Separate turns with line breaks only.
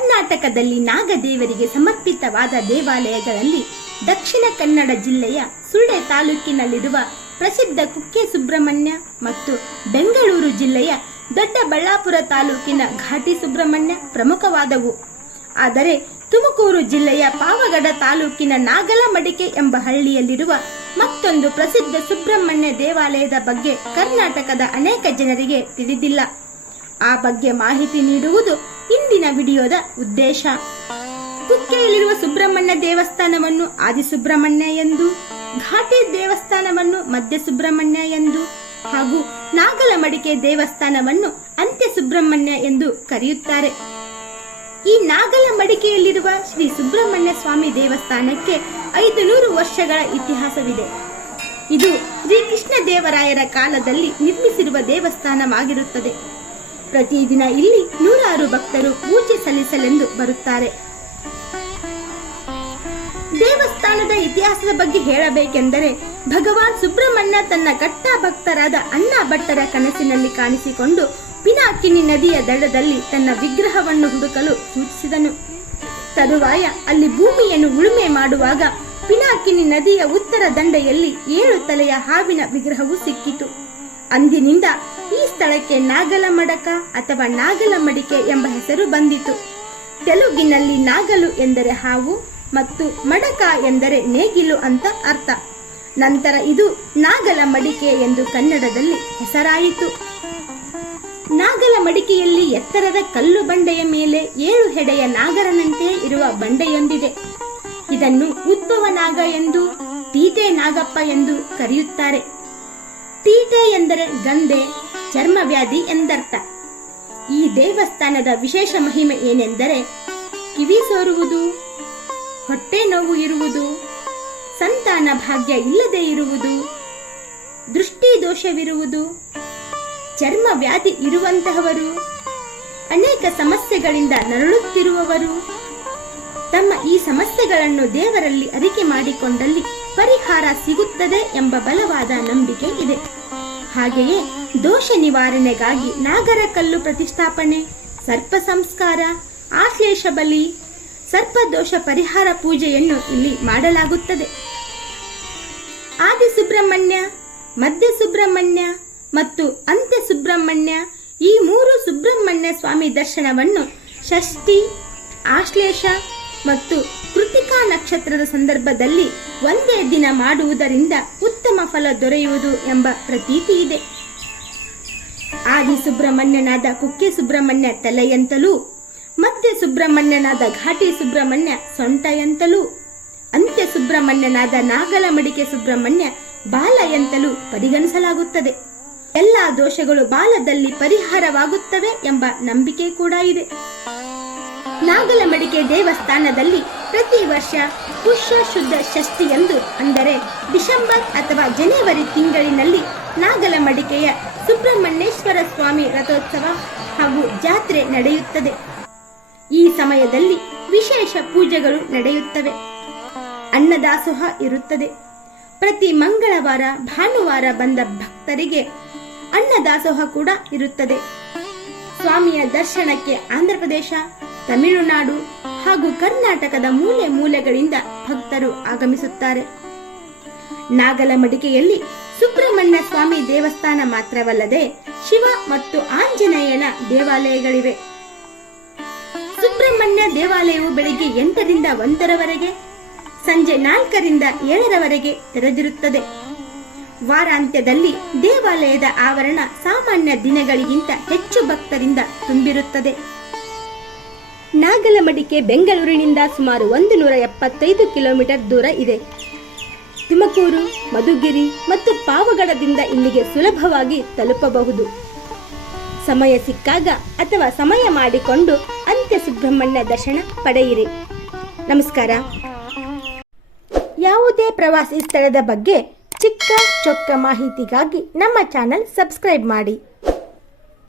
ಕರ್ನಾಟಕದಲ್ಲಿ ನಾಗದೇವರಿಗೆ ಸಮರ್ಪಿತವಾದ ದೇವಾಲಯಗಳಲ್ಲಿ ದಕ್ಷಿಣ ಕನ್ನಡ ಜಿಲ್ಲೆಯ ಸುಳ್ಳೆ ತಾಲೂಕಿನಲ್ಲಿರುವ ಪ್ರಸಿದ್ಧ ಕುಕ್ಕೆ ಸುಬ್ರಹ್ಮಣ್ಯ ಮತ್ತು ಬೆಂಗಳೂರು ಜಿಲ್ಲೆಯ ದೊಡ್ಡಬಳ್ಳಾಪುರ ತಾಲೂಕಿನ ಘಾಟಿ ಸುಬ್ರಹ್ಮಣ್ಯ ಪ್ರಮುಖವಾದವು. ಆದರೆ ತುಮಕೂರು ಜಿಲ್ಲೆಯ ಪಾವಗಡ ತಾಲೂಕಿನ ನಾಗಲಮಡಿಕೆ ಎಂಬ ಹಳ್ಳಿಯಲ್ಲಿರುವ ಮತ್ತೊಂದು ಪ್ರಸಿದ್ಧ ಸುಬ್ರಹ್ಮಣ್ಯ ದೇವಾಲಯದ ಬಗ್ಗೆ ಕರ್ನಾಟಕದ ಅನೇಕ ಜನರಿಗೆ ತಿಳಿದಿಲ್ಲ. ಆ ಬಗ್ಗೆ ಮಾಹಿತಿ ನೀಡುವುದು ಇಂದಿನ ವಿಡಿಯೋದ ಉದ್ದೇಶ. ಕುಕ್ಕೆಯಲ್ಲಿರುವ ಸುಬ್ರಹ್ಮಣ್ಯ ದೇವಸ್ಥಾನವನ್ನು ಆದಿಸುಬ್ರಹ್ಮಣ್ಯ ಎಂದು, ಘಾಟಿ ದೇವಸ್ಥಾನವನ್ನು ಮಧ್ಯ ಸುಬ್ರಹ್ಮಣ್ಯ ಎಂದು, ಹಾಗೂ ನಾಗಲಮಡಿಕೆ ದೇವಸ್ಥಾನವನ್ನು ಅಂತ್ಯ ಸುಬ್ರಹ್ಮಣ್ಯ ಎಂದು ಕರೆಯುತ್ತಾರೆ. ಈ ನಾಗಲಮಡಿಕೆಯಲ್ಲಿರುವ ಶ್ರೀ ಸುಬ್ರಹ್ಮಣ್ಯ ಸ್ವಾಮಿ ದೇವಸ್ಥಾನಕ್ಕೆ ಐದು ನೂರು ವರ್ಷಗಳ ಇತಿಹಾಸವಿದೆ. ಇದು ಶ್ರೀಕೃಷ್ಣ ದೇವರಾಯರ ಕಾಲದಲ್ಲಿ ನಿರ್ಮಿಸಿರುವ ದೇವಸ್ಥಾನವಾಗಿರುತ್ತದೆ. ಪ್ರತಿದಿನ ಇಲ್ಲಿ ನೂರಾರು ಭಕ್ತರು ಪೂಜೆ ಸಲ್ಲಿಸಲೆಂದು ಬರುತ್ತಾರೆ. ದೇವಸ್ಥಾನದ ಇತಿಹಾಸದ ಬಗ್ಗೆ ಹೇಳಬೇಕೆಂದರೆ ಭಗವಾನ್ ಸುಬ್ರಹ್ಮಣ್ಯ ತನ್ನ ಕಟ್ಟ ಭಕ್ತರಾದ ಅಣ್ಣ ಭಟ್ಟರ ಕನಸಿನಲ್ಲಿ ಕಾಣಿಸಿಕೊಂಡು ಪಿನಾಕಿನಿ ನದಿಯ ದಡದಲ್ಲಿ ತನ್ನ ವಿಗ್ರಹವನ್ನು ಹುಡುಕಲು ಸೂಚಿಸಿದನು. ತರುವಾಯ ಅಲ್ಲಿ ಭೂಮಿಯನ್ನು ಉಳುಮೆ ಮಾಡುವಾಗ ಪಿನಾಕಿನಿ ನದಿಯ ಉತ್ತರ ದಂಡೆಯಲ್ಲಿ ಏಳು ತಲೆಯ ಹಾವಿನ ವಿಗ್ರಹವು ಸಿಕ್ಕಿತು. ಅಂದಿನಿಂದ ಈ ಸ್ಥಳಕ್ಕೆ ನಾಗಲ ಮಡಕ ಅಥವಾ ನಾಗಲ ಮಡಿಕೆ ಎಂಬ ಹೆಸರು ಬಂದಿತು. ತೆಲುಗಿನಲ್ಲಿ ನಾಗಲು ಎಂದರೆ ಹಾವು ಮತ್ತು ಮಡಕ ಎಂದರೆ ನೇಗಿಲು ಅಂತ ಅರ್ಥ. ನಂತರ ಇದು ನಾಗಲ ಮಡಿಕೆ ಎಂದು ಕನ್ನಡದಲ್ಲಿ ಹೆಸರಾಯಿತು. ನಾಗಲ ಮಡಿಕೆಯಲ್ಲಿ ಎತ್ತರದ ಕಲ್ಲು ಬಂಡೆಯ ಮೇಲೆ ಏಳು ಹೆಡೆಯ ನಾಗರನಂತೆ ಇರುವ ಬಂಡೆಯೊಂದಿದೆ. ಇದನ್ನು ಉದ್ಭವ ನಾಗ ಎಂದು ತೀಟೆ ನಾಗಪ್ಪ ಎಂದು ಕರೆಯುತ್ತಾರೆ. ತೀಟೆ ಎಂದರೆ ಗಂಧೆ ಚರ್ಮವ್ಯಾಧಿ ಎಂದರ್ಥ. ಈ ದೇವಸ್ಥಾನದ ವಿಶೇಷ ಮಹಿಮೆ ಏನೆಂದರೆ, ಕಿವಿ ಸೋರುವುದು, ಹೊಟ್ಟೆ ನೋವು ಇರುವುದು, ಸಂತಾನ ಭಾಗ್ಯ ಇಲ್ಲದೆ ಇರುವುದು ದೃಷ್ಟಿ ದೋಷವಿರುವುದು ಚರ್ಮ ವ್ಯಾಧಿ ಇರುವಂತಹವರು, ಅನೇಕ ಸಮಸ್ಯೆಗಳಿಂದ ನರಳುತ್ತಿರುವವರು, ತಮ್ಮ ಈ ಸಮಸ್ಯೆಗಳನ್ನು ದೇವರಲ್ಲಿ ಅರಿಕೆ ಮಾಡಿಕೊಂಡಲ್ಲಿ ಪರಿಹಾರ ಸಿಗುತ್ತದೆ ಎಂಬ ಬಲವಾದ ನಂಬಿಕೆ ಇದೆ. ಹಾಗೆಯೇ ದೋಷ ನಿವಾರಣೆಗಾಗಿ ನಾಗರ ಕಲ್ಲು ಪ್ರತಿಷ್ಠಾಪನೆ, ಸರ್ಪ ಸಂಸ್ಕಾರ, ಆಶ್ಲೇಷ ಬಲಿ ಸರ್ಪದೋಷ ಪರಿಹಾರ ಪೂಜೆಯನ್ನು ಇಲ್ಲಿ ಮಾಡಲಾಗುತ್ತದೆ. ಆದಿ ಸುಬ್ರಹ್ಮಣ್ಯ ಮಧ್ಯ ಸುಬ್ರಹ್ಮಣ್ಯ ಮತ್ತು ಅಂತ್ಯ ಸುಬ್ರಹ್ಮಣ್ಯ ಈ ಮೂರು ಸುಬ್ರಹ್ಮಣ್ಯ ಸ್ವಾಮಿ ದರ್ಶನವನ್ನು ಷಷ್ಠಿ, ಆಶ್ಲೇಷ ಮತ್ತು ಕೃತಿಕಾ ನಕ್ಷತ್ರದ ಸಂದರ್ಭದಲ್ಲಿ ಒಂದೇ ದಿನ ಮಾಡುವುದರಿಂದ ಉತ್ತಮ ಫಲ ದೊರೆಯುವುದು ಎಂಬ ಪ್ರತೀತಿ ಇದೆ. ಆದಿ ಸುಬ್ರಹ್ಮಣ್ಯನಾದ ಕುಕ್ಕೆ ಸುಬ್ರಹ್ಮಣ್ಯ ತಲೆಯಂತಲೂ ಮತ್ತೆ ಸುಬ್ರಹ್ಮಣ್ಯನಾದ ಘಾಟಿ ಸುಬ್ರಹ್ಮಣ್ಯ ಸೊಂಟ ಎಂತಲೂ ಅಂತ್ಯ ಸುಬ್ರಹ್ಮಣ್ಯನಾದ ನಾಗಲಮಡಿಕೆ ಸುಬ್ರಹ್ಮಣ್ಯ ಬಾಲ ಎಂತಲೂ ಪರಿಗಣಿಸಲಾಗುತ್ತದೆ. ಎಲ್ಲಾ ದೋಷಗಳು ಬಾಲದಲ್ಲಿ ಪರಿಹಾರವಾಗುತ್ತವೆ ಎಂಬ ನಂಬಿಕೆ ಕೂಡ ಇದೆ. ನಾಗಲಮಡಿಕೆ ದೇವಸ್ಥಾನದಲ್ಲಿ ಪ್ರತಿ ವರ್ಷ ಪುಷ್ಯ ಶುದ್ಧ ಷಷ್ಠಿಯಂದು ಅಂದರೆ ಡಿಸೆಂಬರ್ ಅಥವಾ ಜನವರಿ ತಿಂಗಳಿನಲ್ಲಿ ನಾಗಲಮಡಿಕೆಯ ಸುಬ್ರಹ್ಮಣ್ಯೇಶ್ವರ ಸ್ವಾಮಿ ರಥೋತ್ಸವ ಹಾಗೂ ಜಾತ್ರೆ ನಡೆಯುತ್ತದೆ. ಈ ಸಮಯದಲ್ಲಿ ವಿಶೇಷ ಪೂಜೆಗಳು ನಡೆಯುತ್ತವೆ. ಅನ್ನದಾಸೋಹ ಇರುತ್ತದೆ. ಪ್ರತಿ ಮಂಗಳವಾರ, ಭಾನುವಾರ ಬಂದ ಭಕ್ತರಿಗೆ ಅನ್ನದಾಸೋಹ ಕೂಡ ಇರುತ್ತದೆ. ಸ್ವಾಮಿಯ ದರ್ಶನಕ್ಕೆ ಆಂಧ್ರಪ್ರದೇಶ, ತಮಿಳುನಾಡು ಹಾಗೂ ಕರ್ನಾಟಕದ ಮೂಲೆ ಮೂಲೆಗಳಿಂದ ಭಕ್ತರು ಆಗಮಿಸುತ್ತಾರೆ. ನಾಗಲಮಡಿಕೆಯಲ್ಲಿ ಸುಬ್ರಹ್ಮಣ್ಯ ಸ್ವಾಮಿ ದೇವಸ್ಥಾನ ಮಾತ್ರವಲ್ಲದೆ ಶಿವ ಮತ್ತು ಆಂಜನೇಯನ ದೇವಾಲಯಗಳಿವೆ. ಸುಬ್ರಹ್ಮಣ್ಯ ದೇವಾಲಯವು ಬೆಳಿಗ್ಗೆ ಎಂಟರಿಂದ ಒಂದರವರೆಗೆ, ಸಂಜೆ ನಾಲ್ಕರಿಂದ ಏಳರವರೆಗೆ ತೆರೆದಿರುತ್ತದೆ. ವಾರಾಂತ್ಯದಲ್ಲಿ ದೇವಾಲಯದ ಆವರಣ ಸಾಮಾನ್ಯ ದಿನಗಳಿಗಿಂತ ಹೆಚ್ಚು ಭಕ್ತರಿಂದ ತುಂಬಿರುತ್ತದೆ. ನಾಗಲಮಡಿಕೆ ಬೆಂಗಳೂರಿನಿಂದ ಸುಮಾರು ಒಂದು ನೂರ ಎಪ್ಪತ್ತೈದು ಕಿಲೋಮೀಟರ್ ದೂರ ಇದೆ. ತುಮಕೂರು, ಮಧುಗಿರಿ ಮತ್ತು ಪಾವಗಡದಿಂದ ಇಲ್ಲಿಗೆ ಸುಲಭವಾಗಿ ತಲುಪಬಹುದು. ಸಮಯ ಸಿಕ್ಕಾಗ ಅಥವಾ ಸಮಯ ಮಾಡಿಕೊಂಡು ಅಂತ್ಯ ಸುಬ್ರಹ್ಮಣ್ಯ ದರ್ಶನ ಪಡೆಯಿರಿ. ನಮಸ್ಕಾರ. ಯಾವುದೇ ಪ್ರವಾಸಿ ಸ್ಥಳದ ಬಗ್ಗೆ ಚಿಕ್ಕ ಚೊಕ್ಕ ಮಾಹಿತಿಗಾಗಿ ನಮ್ಮ ಚಾನಲ್ ಸಬ್ಸ್ಕ್ರೈಬ್ ಮಾಡಿ.